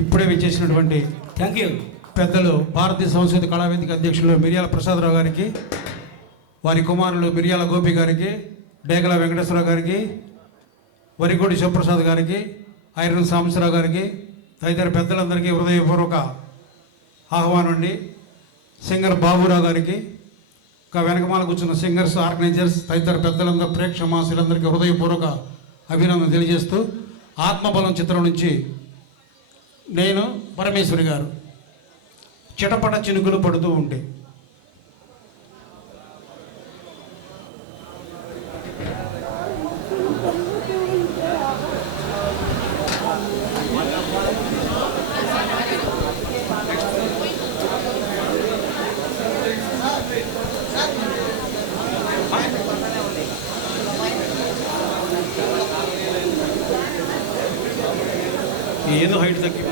ఇప్పుడే విచ్చేసినటువంటి thank you పెద్దలు భారతీయ సంస్కృతి కళావేదిక అధ్యక్షులు మిరియాల ప్రసాదరావు గారికి, వారి కుమారులు మిరియాల గోపి గారికి, డేగల వెంకటేశ్వరరావు గారికి, వరికోడి శివప్రసాద్ గారికి, ఐరన్ సాంబశివరావు గారికి, తదితర పెద్దలందరికీ హృదయపూర్వక ఆహ్వానం అండి. సింగర్ బాబురావు గారికి, ఇంకా వెనకమాల కూర్చున్న సింగర్స్, ఆర్గనైజర్స్, తదితర పెద్దలందరూ ప్రేక్షమాసులందరికీ హృదయపూర్వక అభినందన తెలియజేస్తూ, ఆత్మబలం చిత్రం నుంచి నేను పరమేశ్వరి గారు చిటపట చినుకులు పడుతూ ఉంటే. ఏదో హైట్ తగ్గి